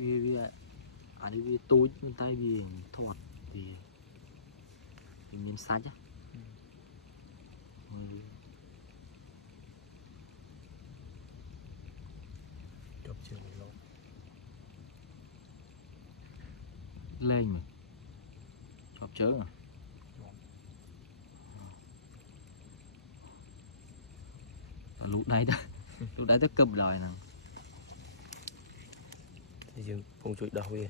vì anh vì tôi bên tay vì thọt vì miếng sạch á. chụp chưa lâu lên mà chọc chớ à lúc đấy đó lúc đấy tôi cầm lời nè thì dừng phong chuột đầu đi